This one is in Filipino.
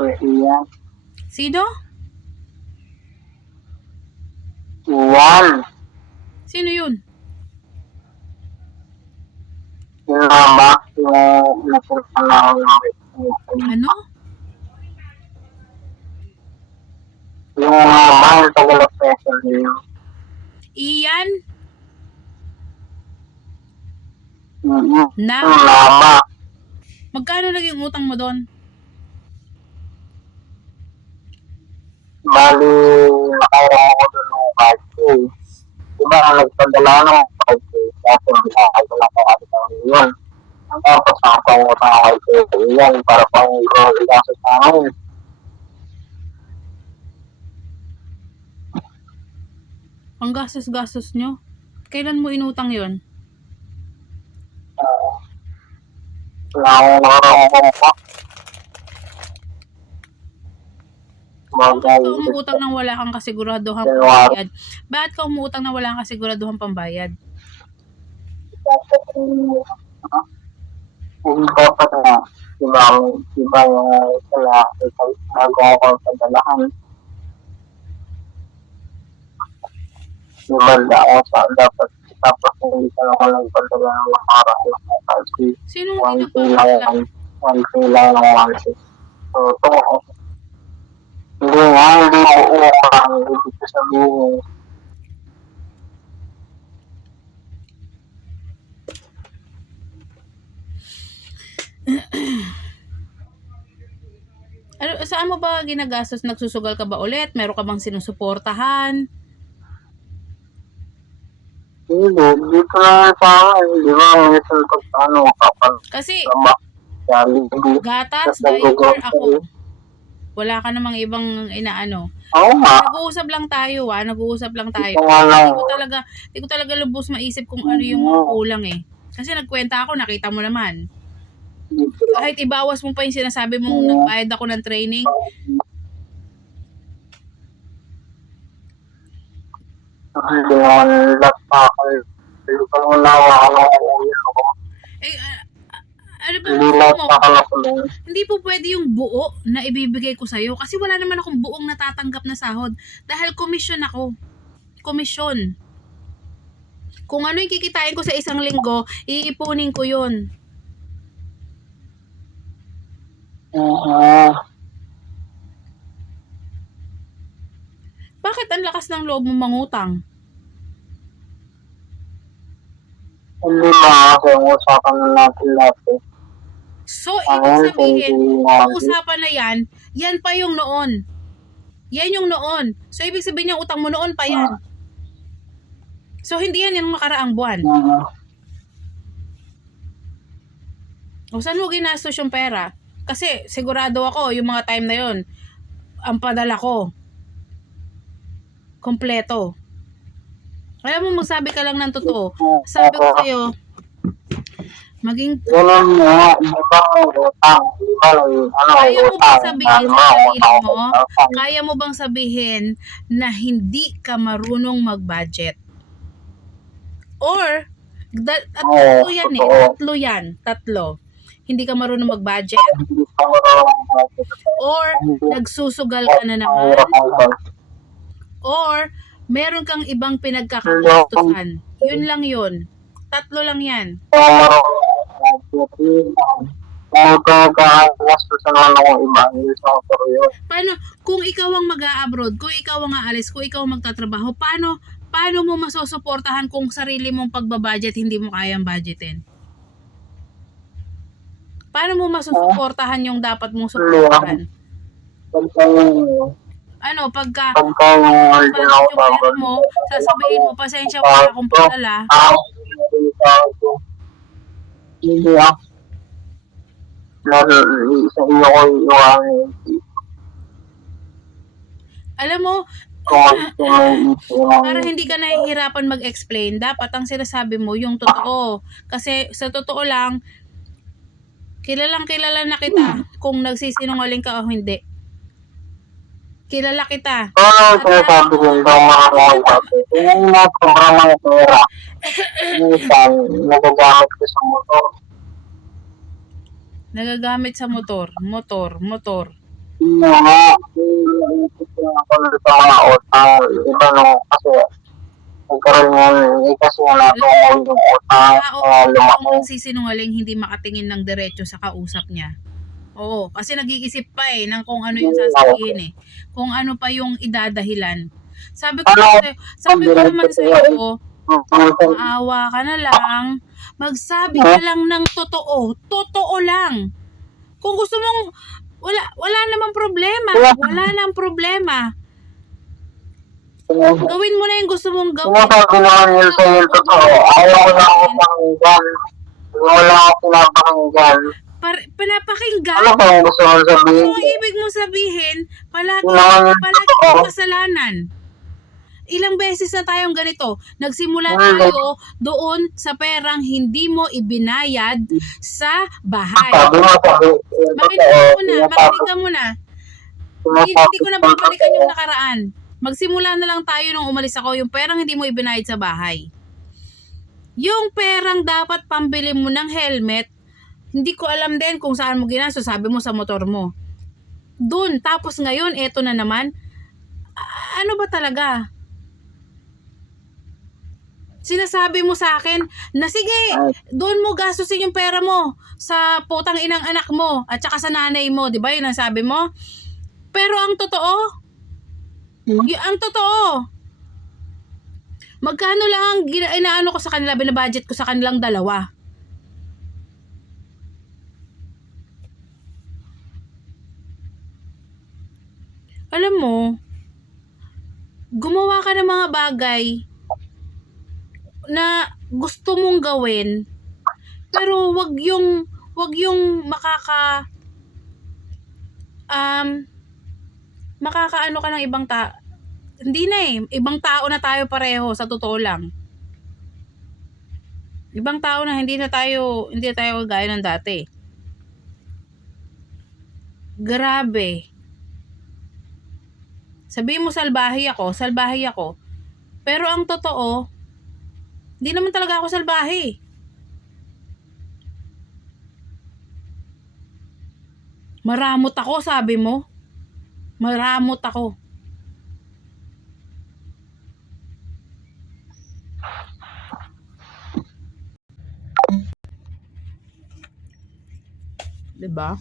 Iyan. Sino? Iyan. Sino yun? Yung mama, yung napunta na ako Ano? yung mama, yung tagalog-peso niyo. Iyan? Na? Na? Yung mama. Magkano naging utang mo doon? Bali, nakairang ako doon ng 5K. Diba, nagpadala ng 5K. Kasi magkakadala ko kasi ng yun. Tapos nakapangutang ako kay Iyan para pang grocery kasi sa akin. Ang gastos-gastos nyo? Kailan mo inutang yon? Wala akong nakarang pa. Bakit ka umuutang nang wala kang kasiguraduhang pambayad? Bakit ka umuutang nang wala kang kasiguraduhang pambayad? Hindi dapat na iba yung sila bago ako padalahan. Diba ako sa dapat tapos hindi ka ako nagpadala ng makaraan kasi Sino 1K lang 1K lang ng 1K. So, ito hindi nga, hindi mo uukang ibig ko sabihin. Ano, saan mo ba ginagastos? Nagsusugal ka ba ulit? Meron ka bang sinusuportahan? Hindi, dito lang sa akin. Di ba, minsan pag kapal. Kasi, gatas, diaper ako. Wala ka namang ibang inaano. Oo nga. Nag-uusap lang tayo Nag-uusap lang tayo. Hindi ko talaga lubos maisip kung ano yung kulang eh. Kasi nagkwenta ako, nakita mo naman. Kahit ibawas mo pa yung sinasabi mong nagbayad ako ng training. Hindi naman lahat pa ako. Hindi ko naman nawakan ng ulo ko. Eh, ano ba mo? Hindi po pwede yung buo na ibibigay ko sa'yo kasi wala naman akong buong natatanggap na sahod dahil komisyon ako. Komisyon. Kung ano yung kikitain ko sa isang linggo, iipunin ko yun. Bakit ang lakas ng loob mo mangutang? Hindi ba kasi ang usapan na natin dati. So, ibig sabihin, ang usapan na yan pa yung noon. Yan yung noon. So, ibig sabihin yung utang mo noon pa yan. So, hindi yan yung makaraang buwan. O, saan mo ginastos yung pera? Kasi, sigurado ako, yung mga time na yon ang padala ko, kompleto. Alam mo, magsabi ka lang ng totoo. Sabi ko sa'yo, maging... Kaya mo bang sabihin sa sarili mo, kaya mo bang sabihin na hindi ka marunong mag-budget? Or, tatlo yan. Hindi ka marunong mag-budget? Or, nagsusugal ka na naman? Or, meron kang ibang pinagkakagastusan. Yun lang yun. Tatlo lang yan. Paano, kung ikaw ang mag-a-abroad, kung ikaw ang aalis, kung ikaw ang magtatrabaho, paano mo masusuportahan kung sarili mong pagbabudget hindi mo kayang budgetin? Paano mo masusuportahan yung dapat mong suportahan? Ano, pagka yung pera mo, sasabihin mo, pasensya wala akong padala. Hindi Alam mo, para hindi ka nahihirapan mag-explain, dapat ang sinasabi mo yung totoo. Kasi sa totoo lang, kilalang kilala na kita kung nagsisinungaling ka o hindi. Kilala kita. Sinasabi ko yung mga programa ng pera. Minsan, nagagamit ko sa motor. Nagagamit sa motor. Yun nga, iniisip ako sa mga utang. Iba no, kasi nagkaroon yan, kasi nga natungo yung utang, kaya Tao lumaki. ang nagsisinungaling hindi makatingin ng diretso sa kausap niya. Oo, kasi nag-iisip pa ng kung ano yung sasabihin Kung ano pa yung idadahilan. Sabi ko naman sa'yo, maawa ka na lang, magsabi ka lang ng totoo. Totoo lang. Kung gusto mong, wala namang problema. Wala nang problema. Gawin mo na yung gusto mong gawin. Sinasabi naman yun sa yung totoo. Ayaw ko na ako pakinggan. Wala ako pinapakinggan. Pinapakinggan? Ano ba yung gusto mong sabihin? So, ibig mo sabihin, palagi kang kasalanan. Ilang beses na tayong ganito. Nagsimula tayo doon sa perang hindi mo ibinayad sa bahay. Makinig ka muna. Hindi ko na babalikan yung nakaraan. Magsimula na lang tayo nung umalis ako, yung perang hindi mo ibinayad sa bahay. Yung perang dapat pambili mo ng helmet, hindi ko alam din kung saan mo ginastos, sabi mo sa motor mo. Doon, tapos ngayon, eto na naman. Ano ba talaga? Sinasabi mo sa akin na sige, doon mo gastusin yung pera mo sa putang inang anak mo at saka sa nanay mo, di ba? Yun ang sabi mo. Pero ang totoo, magkano lang ang inaano ko sa kanila, binabudget ko sa kanilang dalawa. Alam mo, gumawa ka ng mga bagay na gusto mong gawin, pero wag yung makakaano ka ng ibang hindi na ibang tao na tayo pareho, sa totoo lang. Ibang tao na, hindi na tayo gaya ng dati. Grabe. Sabihin mo salbahe ako. Pero ang totoo, hindi naman talaga ako salbahe. Maramot ako, sabi mo. Maramot ako. Diba?